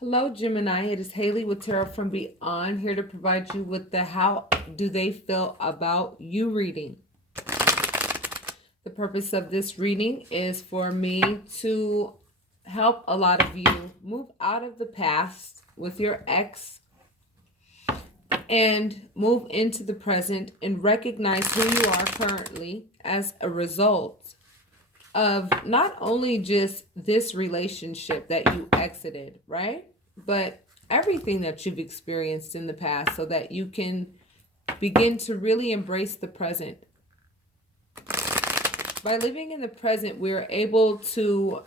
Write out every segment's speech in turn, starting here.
Hello, Gemini. It is Haley with Tarot from Beyond, here to provide you with the How Do They Feel About You reading. The purpose of this reading is for me to help a lot of you move out of the past with your ex and move into the present and recognize who you are currently as a result of not only just this relationship that you exited, right? But everything that you've experienced in the past so that you can begin to really embrace the present. By living in the present, we're able to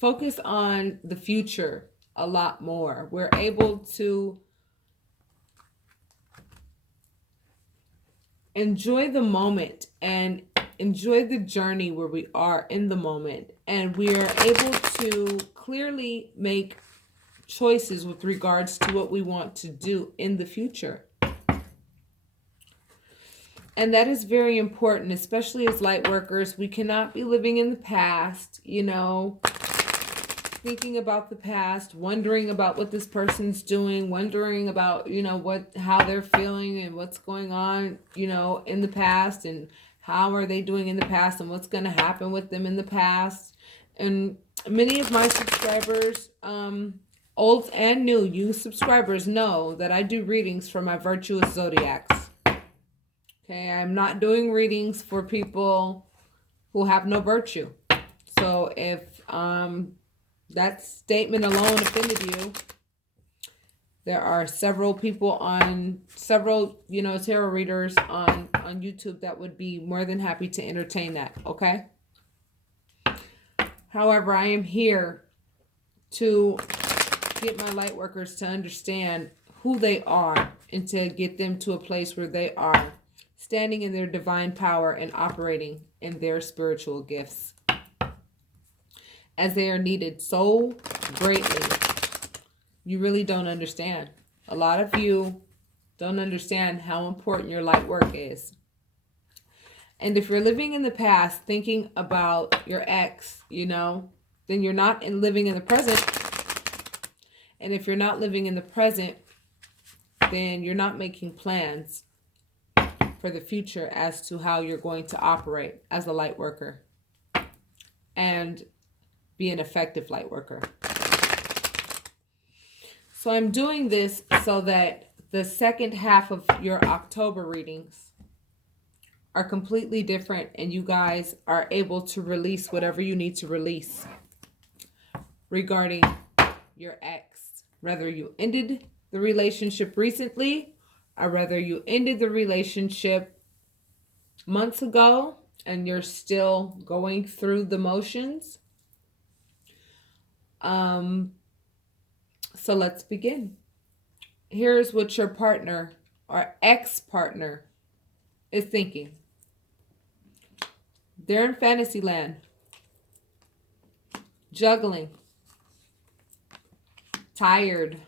focus on the future a lot more. We're able to enjoy the moment and enjoy the journey where we are in the moment, and we are able to clearly make choices with regards to what we want to do in the future. And that is very important, especially as light workers. We cannot be living in the past, thinking about the past, wondering about what this person's doing, wondering about, how they're feeling and what's going on, in the past, and how are they doing in the past and what's going to happen with them in the past. And many of my subscribers, old and new, you subscribers know that I do readings for my virtuous zodiacs. Okay, I'm not doing readings for people who have no virtue. So if that statement alone offended you, there are several people several tarot readers on YouTube that would be more than happy to entertain that, okay? However, I am here to get my light workers to understand who they are and to get them to a place where they are standing in their divine power and operating in their spiritual gifts, as they are needed so greatly. You really don't understand. A lot of you don't understand how important your light work is. And if you're living in the past thinking about your ex, then you're not living in the present. And if you're not living in the present, then you're not making plans for the future as to how you're going to operate as a light worker and be an effective light worker. So I'm doing this so that the second half of your October readings are completely different and you guys are able to release whatever you need to release regarding your ex. Whether you ended the relationship recently or whether you ended the relationship months ago and you're still going through the motions. So let's begin. Here's what your partner or ex-partner is thinking. They're in fantasy land, juggling, tired,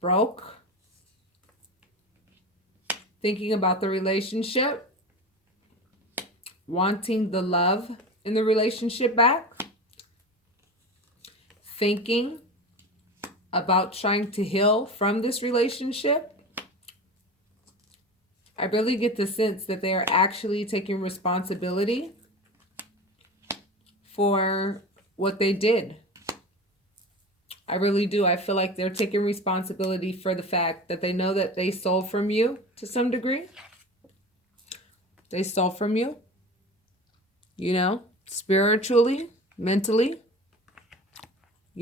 broke, thinking about the relationship, wanting the love in the relationship back, thinking about trying to heal from this relationship. I really get the sense that they are actually taking responsibility for what they did. I really do. I feel like they're taking responsibility for the fact that they know that they stole from you to some degree. They stole from you, spiritually, mentally.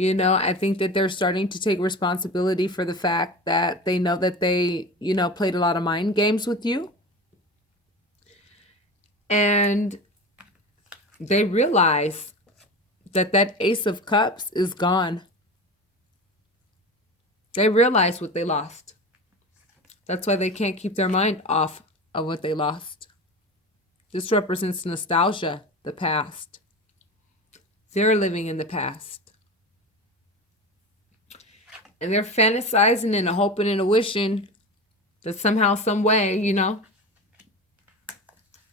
I think that they're starting to take responsibility for the fact that they know that they, played a lot of mind games with you. And they realize that that Ace of Cups is gone. They realize what they lost. That's why they can't keep their mind off of what they lost. This represents nostalgia, the past. They're living in the past. And they're fantasizing and hoping and wishing that somehow, some way,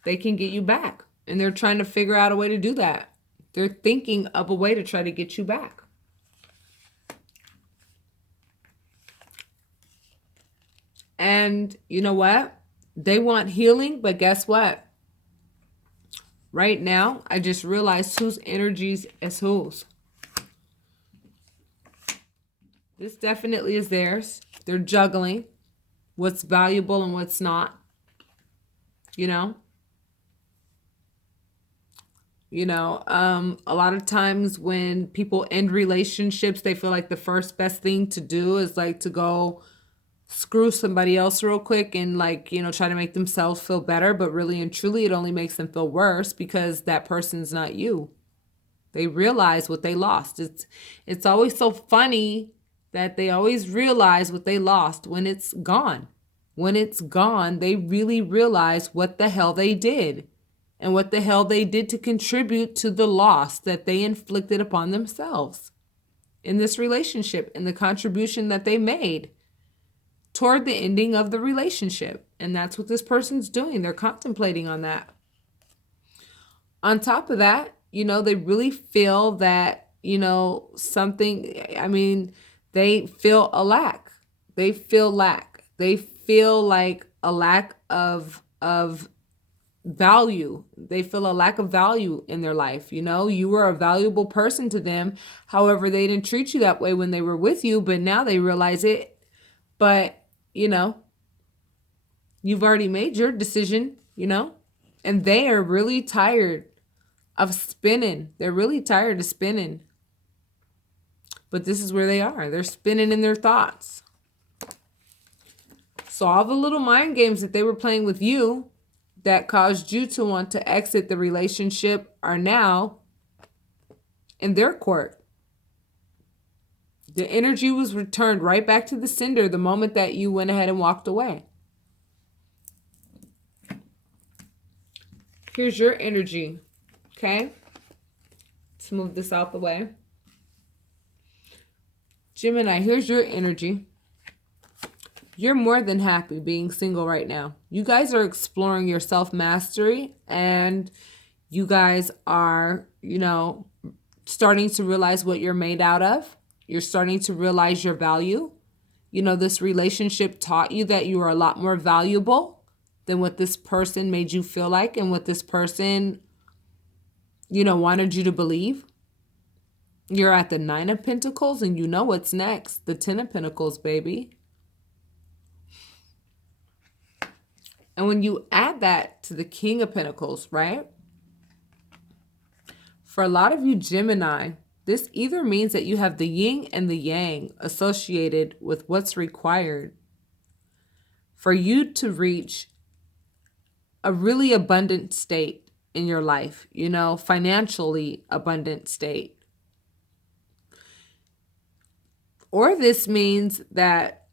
they can get you back. And they're trying to figure out a way to do that They're thinking of a way to try to get you back. And you know what? They want healing, but guess what? Right now, I just realized whose energies is whose. This definitely is theirs. They're juggling what's valuable and what's not. You know? A lot of times when people end relationships, they feel like the first best thing to do is like to go screw somebody else real quick and like, try to make themselves feel better. But really and truly, it only makes them feel worse because that person's not you. They realize what they lost. It's always so funny that they always realize what they lost when it's gone. When it's gone, they really realize what the hell they did and what the hell they did to contribute to the loss that they inflicted upon themselves in this relationship and the contribution that they made toward the ending of the relationship. And that's what this person's doing. They're contemplating on that. On top of that, they really feel that, they feel a lack. They feel lack. They feel like a lack of value. They feel a lack of value in their life. You were a valuable person to them. However, they didn't treat you that way when they were with you, but now they realize it. But, you've already made your decision, and they are really tired of spinning. They're really tired of spinning. But this is where they are. They're spinning in their thoughts. So all the little mind games that they were playing with you that caused you to want to exit the relationship are now in their court. The energy was returned right back to the sender the moment that you went ahead and walked away. Here's your energy. Okay? Let's move this out the way. Gemini, here's your energy. You're more than happy being single right now. You guys are exploring your self-mastery and you guys are, starting to realize what you're made out of. You're starting to realize your value. This relationship taught you that you are a lot more valuable than what this person made you feel like and what this person, wanted you to believe. You're at the 9 of Pentacles and you know what's next. The 10 of Pentacles, baby. And when you add that to the King of Pentacles, right? For a lot of you Gemini, this either means that you have the yin and the yang associated with what's required for you to reach a really abundant state in your life, financially abundant state. Or this means that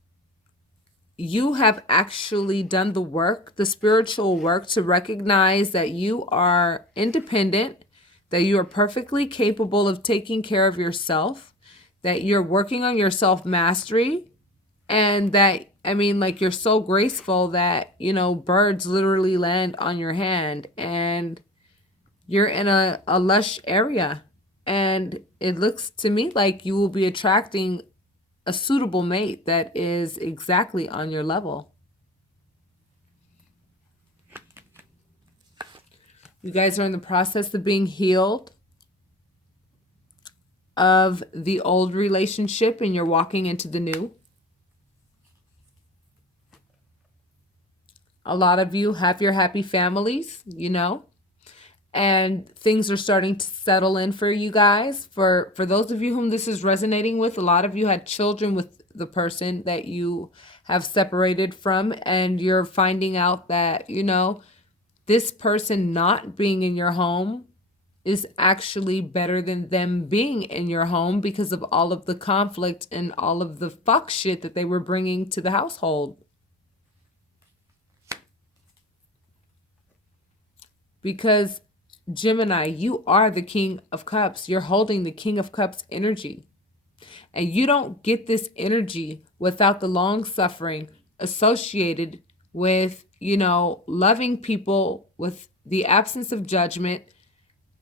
you have actually done the work, the spiritual work, to recognize that you are independent, that you are perfectly capable of taking care of yourself, that you're working on your self-mastery, and that, you're so graceful that, birds literally land on your hand, and you're in a lush area, and it looks to me like you will be attracting a suitable mate that is exactly on your level. You guys are in the process of being healed of the old relationship and you're walking into the new. A lot of you have your happy families, and things are starting to settle in for you guys. For those of you whom this is resonating with, a lot of you had children with the person that you have separated from, and you're finding out that, this person not being in your home is actually better than them being in your home because of all of the conflict and all of the fuck shit that they were bringing to the household. Because Gemini, you are the King of Cups. You're holding the King of Cups energy. And you don't get this energy without the long suffering associated with, loving people with the absence of judgment,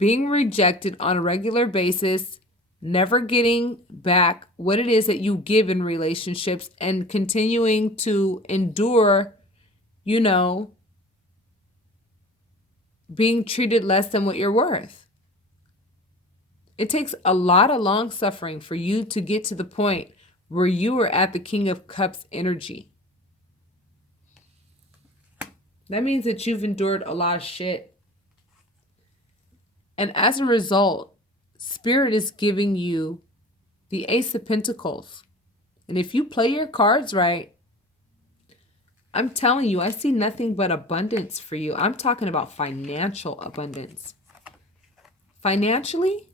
being rejected on a regular basis, never getting back what it is that you give in relationships, and continuing to endure, being treated less than what you're worth. It takes a lot of long suffering for you to get to the point where you are at the King of Cups energy. That means that you've endured a lot of shit. And as a result, Spirit is giving you the Ace of Pentacles. And if you play your cards right, I'm telling you, I see nothing but abundance for you. I'm talking about financial abundance. Financially,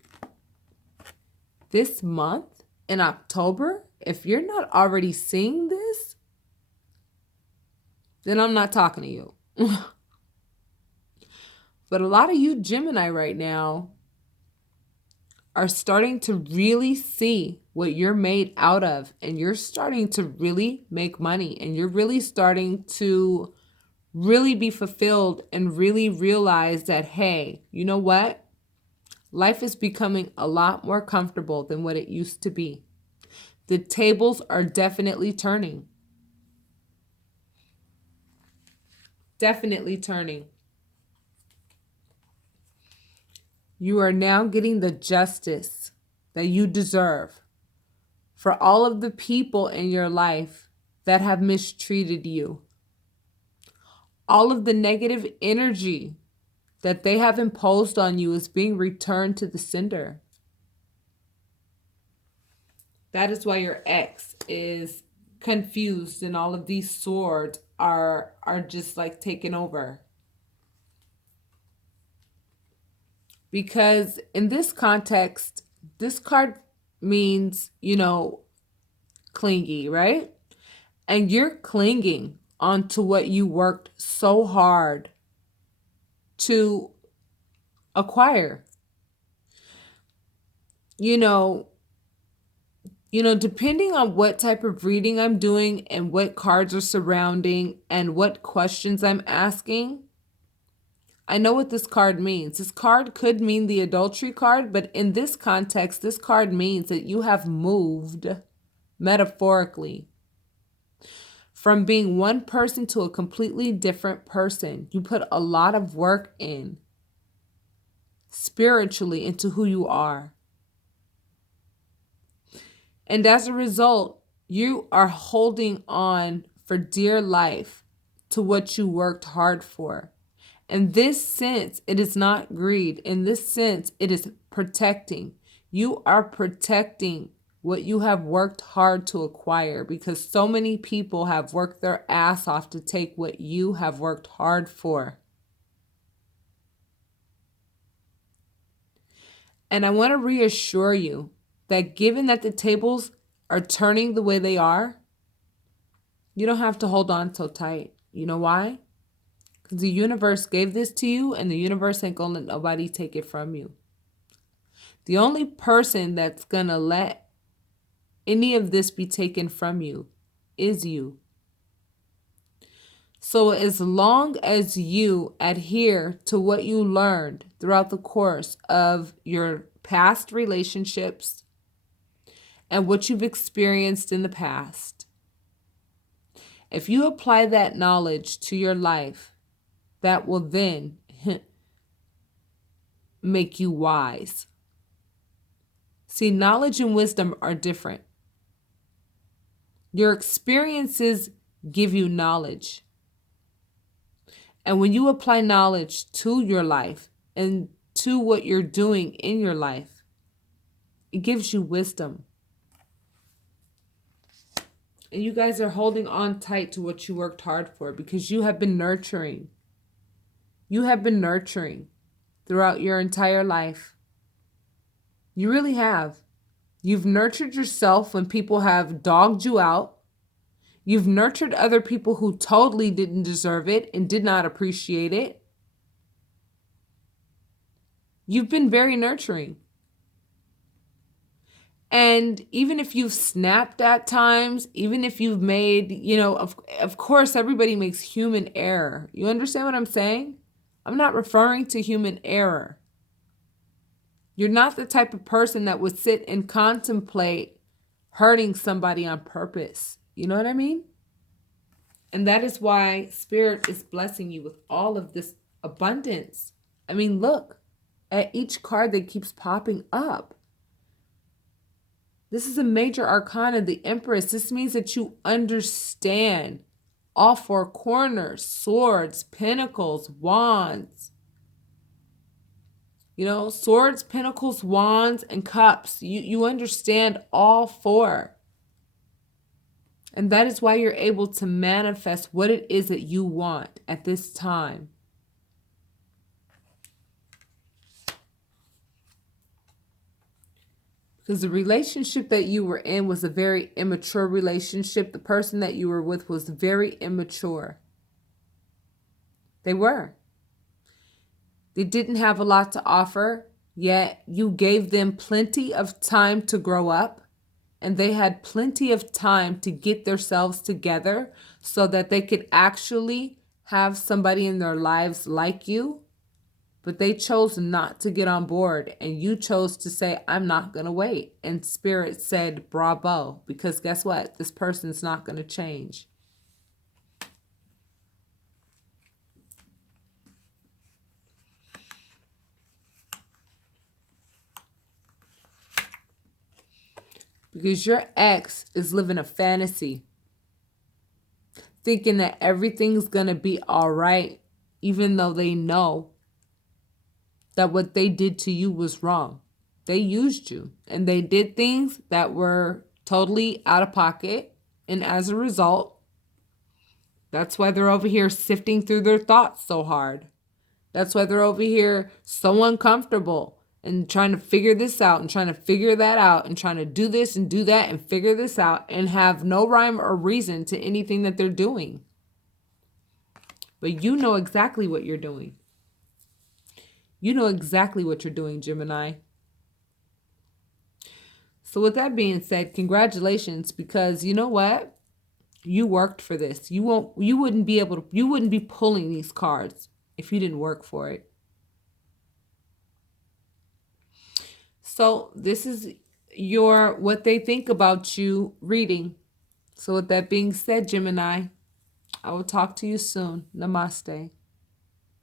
this month in October, if you're not already seeing this, then I'm not talking to you. But a lot of you Gemini right now are starting to really see what you're made out of, and you're starting to really make money, and you're really starting to really be fulfilled and really realize that, hey, you know what? Life is becoming a lot more comfortable than what it used to be. The tables are definitely turning. Definitely turning. You are now getting the justice that you deserve for all of the people in your life that have mistreated you. All of the negative energy that they have imposed on you is being returned to the sender. That is why your ex is confused and all of these swords are just like taking over. Because in this context, this card means, clingy, right? And you're clinging onto what you worked so hard to acquire. Depending on what type of reading I'm doing and what cards are surrounding and what questions I'm asking, I know what this card means. This card could mean the adultery card, but in this context, this card means that you have moved, metaphorically, from being one person to a completely different person. You put a lot of work in, spiritually, into who you are. And as a result, you are holding on for dear life to what you worked hard for. In this sense, it is not greed. In this sense, it is protecting. You are protecting what you have worked hard to acquire, because so many people have worked their ass off to take what you have worked hard for. And I want to reassure you that given that the tables are turning the way they are, you don't have to hold on so tight. You know why? Because the universe gave this to you, and the universe ain't going to let nobody take it from you. The only person that's going to let any of this be taken from you is you. So as long as you adhere to what you learned throughout the course of your past relationships and what you've experienced in the past, if you apply that knowledge to your life, that will then make you wise. See, knowledge and wisdom are different. Your experiences give you knowledge. And when you apply knowledge to your life and to what you're doing in your life, it gives you wisdom. And you guys are holding on tight to what you worked hard for, because you have been nurturing. You have been nurturing throughout your entire life. You really have. You've nurtured yourself when people have dogged you out. You've nurtured other people who totally didn't deserve it and did not appreciate it. You've been very nurturing. And even if you've snapped at times, even if you've made, of course, everybody makes human error. You understand what I'm saying? I'm not referring to human error. You're not the type of person that would sit and contemplate hurting somebody on purpose. You know what I mean? And that is why Spirit is blessing you with all of this abundance. I mean, look at each card that keeps popping up. This is a major arcana, the Empress. This means that you understand all four corners, swords, pentacles, wands. You know, swords, pentacles, wands, and cups. You understand all four. And that is why you're able to manifest what it is that you want at this time. Because the relationship that you were in was a very immature relationship. The person that you were with was very immature. They were. They didn't have a lot to offer, yet you gave them plenty of time to grow up, and they had plenty of time to get themselves together so that they could actually have somebody in their lives like you. But they chose not to get on board, and you chose to say, I'm not going to wait. And Spirit said, bravo, because guess what? This person's not going to change. Because your ex is living a fantasy, thinking that everything's going to be all right, even though they know that what they did to you was wrong. They used you, and they did things that were totally out of pocket. And as a result, that's why they're over here sifting through their thoughts so hard. That's why they're over here so uncomfortable and trying to figure this out and trying to figure that out and trying to do this and do that and figure this out and have no rhyme or reason to anything that they're doing. But you know exactly what you're doing. You know exactly what you're doing, Gemini. So with that being said, congratulations, because you know what? You worked for this. You wouldn't be pulling these cards if you didn't work for it. So this is your what they think about you reading. So with that being said, Gemini, I will talk to you soon. Namaste.